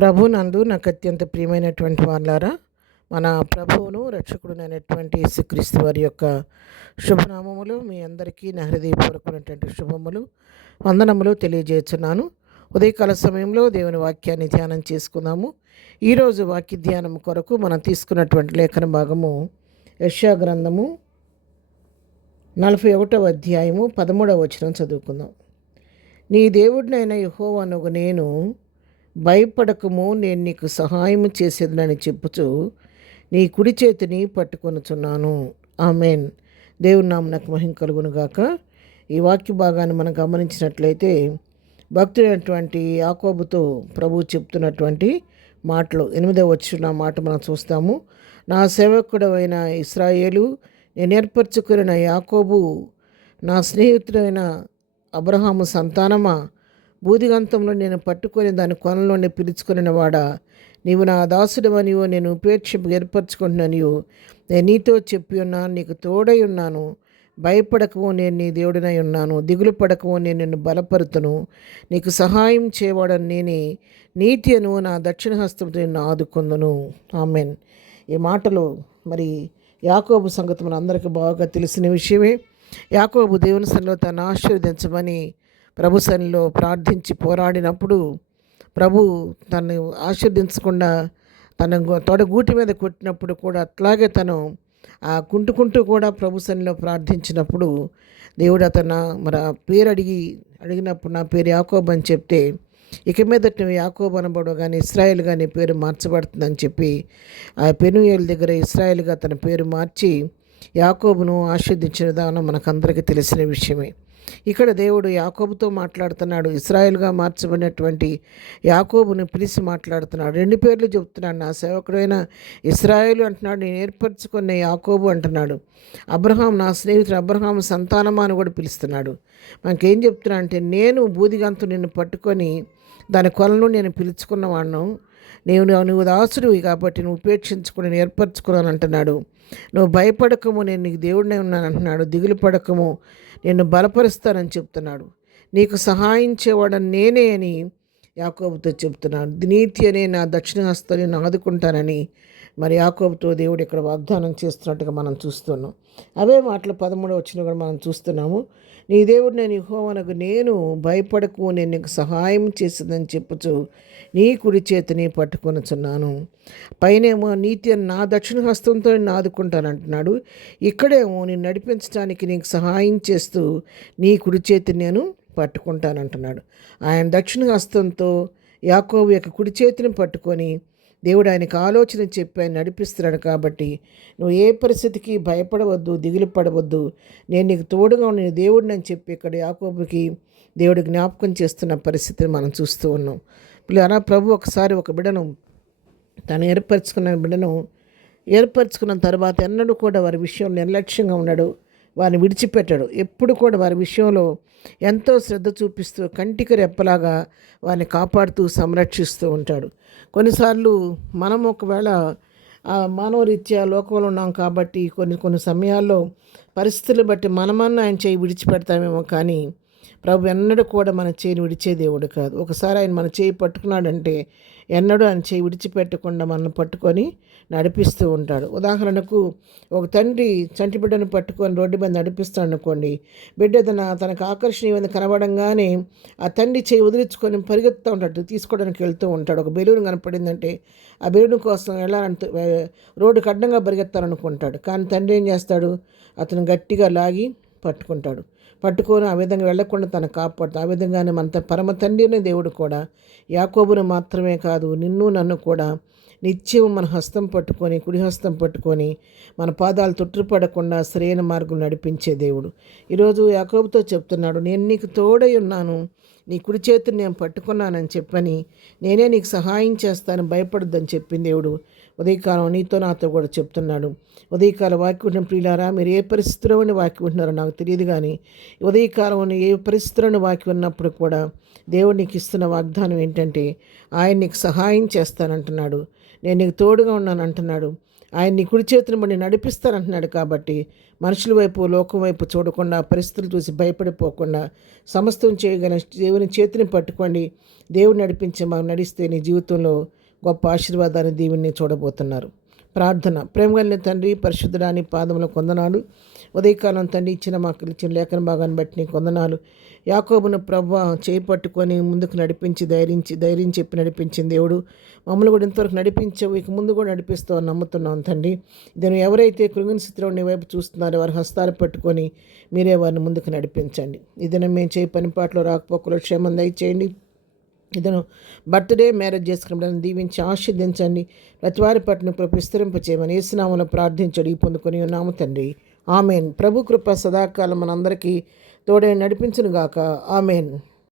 ప్రభునందు నాకు అత్యంత ప్రియమైనటువంటి వాళ్ళారా, మన ప్రభువును రక్షకుడునైనటువంటి యేసుక్రీస్తు వారి యొక్క శుభనామములు మీ అందరికీ నా హృదయపూర్వకమైనటువంటి శుభములు వందనములు తెలియజేస్తున్నాను. ఉదయకాల సమయంలో దేవుని వాక్యాన్ని ధ్యానం చేసుకుందాము. ఈరోజు వాక్య ధ్యానం కొరకు మనం తీసుకున్నటువంటి లేఖన భాగము యెషయా గ్రంథము 41వ అధ్యాయము 13వ వచనం చదువుకుందాం. నీ దేవుడినైన యెహోవానగు నేను, భయపడకము, నేను నీకు సహాయము చేసేదనని చెప్పుచు నీ కుడి చేతిని పట్టుకొనుచున్నాను. ఆమెన్. దేవుని నామమునకు మహిమ కలుగునుగాక. ఈ వాక్య భాగాన్ని మనం గమనించినట్లయితే భక్తుడైనటువంటి యాకోబుతో ప్రభు చెప్తున్నటువంటి మాటలు 8వ వచనం మాట మనం చూస్తాము. నా సేవకుడైన ఇశ్రాయేలు, నేను ఏర్పరచుకున్న యాకోబు, నా స్నేహితుడైన అబ్రహాము సంతానమా, బూదిగంతంలో నేను పట్టుకొని దాని కొనలోనే పిలుచుకుని వాడా, నీవు నా దాసుడవనియో, నేను ఏర్పరచుకుంటున్నానియో నేను నీతో చెప్పి ఉన్నాను, నీకు తోడై ఉన్నాను. భయపడకము, నేను నీ దేవుడినై ఉన్నాను. దిగులు పడకము, నేను నిన్ను బలపరుతును. నీకు సహాయం చేయవాడని నేనే, నీతి అను నా దక్షిణ హస్తంతో నిన్ను ఆదుకుందును. ఆమెన్. ఈ మాటలు మరి యాకోబు సంగతి మన అందరికీ బాగా తెలిసిన విషయమే. యాకోబు దేవుని సన్నిధిలో తను ఆశీర్వదించమని ప్రభు సన్నిధిలో ప్రార్థించి పోరాడినప్పుడు ప్రభు తను ఆశీర్వదించకుండా తన తొడగూటి మీద కొట్టినప్పుడు కూడా అట్లాగే తను కుంటుకుంటూ కూడా ప్రభు సన్నిధిలో ప్రార్థించినప్పుడు దేవుడు అతను మరి ఆ పేరు అడిగినప్పుడు నా పేరు యాకోబు అని చెప్తే, ఇక మీదట నువ్వు యాకోబు అనబడు కానీ ఇశ్రాయేల్ కానీ పేరు మార్చబడుతుందని చెప్పి ఆ పెనుయేలు దగ్గర ఇశ్రాయేల్గా తన పేరు మార్చి యాకోబును ఆశీర్వదించిన విధానం మనకందరికీ తెలిసిన విషయమే. ఇక్కడ దేవుడు యాకోబుతో మాట్లాడుతున్నాడు. ఇశ్రాయేల్గా మార్చబడినటువంటి యాకోబుని పిలిచి మాట్లాడుతున్నాడు. 2 పేర్లు చెప్తున్నాడు. నా సేవకుడైన ఇశ్రాయేలు అంటున్నాడు, నేను ఏర్పరచుకున్న యాకోబు అంటున్నాడు. అబ్రహాం, నా స్నేహితుడు అబ్రహాం సంతానమా అని కూడా పిలుస్తున్నాడు. మనకేం చెప్తున్నా అంటే, నేను బూదిగంతు నిన్ను పట్టుకొని దాని కొలను నేను పిలుచుకున్నవాడును. నువ్వు దాసుడివి కాబట్టి నువ్వు ఉపేక్షించుకుని నేను ఏర్పరచుకున్నాను అంటున్నాడు. నువ్వు భయపడకము, నేను నీకు దేవుడినే ఉన్నాను అంటున్నాడు. దిగులు పడకము, నిన్ను బలపరుస్తానని చెప్తున్నాడు. నీకు సహాయం చేయవాడని నేనే అని యాకోబుతో చెప్తున్నాడు. నీతి అనే నా దక్షిణ హస్తాన్ని నేను ఆదుకుంటానని మరి యాకోబుతో దేవుడు ఇక్కడ వాగ్దానం చేస్తున్నట్టుగా మనం చూస్తున్నాం. అవే మాటలు 13వ వచనం కూడా మనం చూస్తున్నాము. నీ దేవుడు నేను యెహోవానగు నేను, భయపడకు, నేను నీకు సహాయం చేసిందని చెప్పుచు నీ కుడి చేతిని పట్టుకొనుచున్నాను. పైనేమో నీతి అని నా దక్షిణ హస్తంతో నేను ఆదుకుంటానంటున్నాడు. ఇక్కడేమో నేను నడిపించడానికి నీకు సహాయం చేస్తూ నీ కుడి చేతిని నేను పట్టుకుంటానంటున్నాడు. ఆయన దక్షిణ హస్తంతో యాకోబు యొక్క కుడి చేతిని పట్టుకొని దేవుడు ఆయనకు ఆలోచన చెప్పి ఆయన నడిపిస్తున్నాడు. కాబట్టి నువ్వు ఏ పరిస్థితికి భయపడవద్దు, దిగులు పడవద్దు, నేను నీకు తోడుగా ఉన్న దేవుడిని అని చెప్పి ఇక్కడ యాకోబుకి దేవుడు జ్ఞాపకం చేస్తున్న పరిస్థితిని మనం చూస్తూ ఉన్నాం. అలా ప్రభు ఒకసారి ఒక బిడ్డను తను ఏర్పరచుకున్న తర్వాత ఎన్నడూ కూడా వారి విషయంలో నిర్లక్ష్యంగా ఉన్నాడు, వారిని విడిచిపెట్టాడు. ఎప్పుడు కూడా వారి విషయంలో ఎంతో శ్రద్ధ చూపిస్తూ కంటికి రెప్పలాగా వారిని కాపాడుతూ సంరక్షిస్తూ ఉంటాడు. కొన్నిసార్లు మనం ఒకవేళ మానవరీత్యా లోకంలో ఉన్నాం కాబట్టి కొన్ని సమయాల్లో పరిస్థితులు బట్టి మనమన్నా ఆయన చేయి విడిచిపెడతామేమో, కానీ ప్రభు ఎన్నడూ కూడా మన చేయిని విడిచే దేవుడు కాదు. ఒకసారి ఆయన మన చేయి పట్టుకున్నాడంటే ఎన్నడూ ఆయన చేయి విడిచిపెట్టకుండా మనల్ని పట్టుకొని నడిపిస్తూ ఉంటాడు. ఉదాహరణకు ఒక తండ్రి చంటి బిడ్డను పట్టుకొని రోడ్డు మీద నడిపిస్తాడు అనుకోండి. బిడ్డ తనకు ఆకర్షణీయమైన కనబడంగానే ఆ తండ్రి చేయి వదిలించుకొని పరిగెత్తుతూ ఉంటాడు, తీసుకోవడానికి వెళ్తూ ఉంటాడు. ఒక బెలూన్ కనపడిందంటే ఆ బెలూన్ కోసం వెళ్ళాలంటూ రోడ్డుకు అడ్డంగా పరిగెత్తాలనుకుంటాడు. కానీ తండ్రి ఏం చేస్తాడు, అతను గట్టిగా లాగి పట్టుకొని ఆ విధంగా వెళ్లకుండా తను కాపాడుతాడు. ఆ విధంగానే మన పరమ తండ్రి అనే దేవుడు కూడా యాకోబును మాత్రమే కాదు, నిన్ను నన్ను కూడా నిత్యం మన హస్తం పట్టుకొని, కుడి హస్తం పట్టుకొని మన పాదాలు తొట్టుపడకుండా సరైన మార్గం నడిపించే దేవుడు. ఈరోజు యాకోబుతో చెప్తున్నాడు, నేను నీకు తోడై ఉన్నాను, నీ కుడి చేతిని నేను పట్టుకున్నానని చెప్పని, నేనే నీకు సహాయం చేస్తాను, భయపడొద్దని చెప్పిన దేవుడు ఉదయకాలం నీతో నాతో కూడా చెప్తున్నాడు. ఉదయకాల వాక్యం వింటున్న ప్రియులారా, మీరు ఏ పరిస్థితిలోని వాక్యం వింటున్నారో నాకు తెలియదు, కానీ ఉదయకాలం ఏ పరిస్థితిలోని వాక్యం ఉన్నప్పుడు కూడా దేవుడు నీకు ఇస్తున్న వాగ్దానం ఏంటంటే, ఆయన నీకు సహాయం చేస్తానంటున్నాడు, నేను నీకు తోడుగా ఉన్నాను అంటున్నాడు, ఆయన నీ కుడి చేతిని బట్టి నడిపిస్తానంటున్నాడు. కాబట్టి మనుషుల వైపు లోకం వైపు చూడకుండా పరిస్థితులు చూసి భయపడిపోకుండా సమస్తం చేయగల దేవుని చేతిని పట్టుకోండి. దేవుడు నడిపించి మాకు నడిస్తే నీ జీవితంలో గొప్ప ఆశీర్వాదాన్ని దీవెని చూడబోతున్నారు. ప్రార్థన. ప్రేమగలిగిన తండ్రి, పరిశుద్ధుడాని పాదముల కొందనాలు. ఉదయకాలం తండ్రి మాకు ఇచ్చిన లేఖన భాగాన్ని బట్టి నీకు కొందనాలు. యాకోబును ప్రభువా చేయి పట్టుకొని ముందుకు నడిపించి ధైర్యం చెప్పి నడిపించిన దేవుడు మమ్మల్ని కూడా ఇంతవరకు నడిపించావు, ఇక ముందు కూడా నడిపిస్తావు నమ్ముతున్నాం తండ్రి. ఇదను ఎవరైతే కృంగిన స్థితిలో నీ వైపు చూస్తున్నారో వారి హస్తాలు పట్టుకొని మీరే వారిని ముందుకు నడిపించండి. ఇదను మేము చేయి పనిపాట్లో రాకపోకలో క్షేమం దయచేయండి. ఇతను బర్త్డే మ్యారేజ్ చేసుకున్నప్పుడు దీవించి ఆశీర్దించండి. ప్రతివారి పట్ల విస్తరింప చేయమని యేసునామములో ప్రార్థించడి పొందుకొని ఉన్నాము తండ్రి. ఆమెన్. ప్రభు కృప సదాకాలం మనందరికీ తోడే నడిపించునుగాక. ఆమెన్.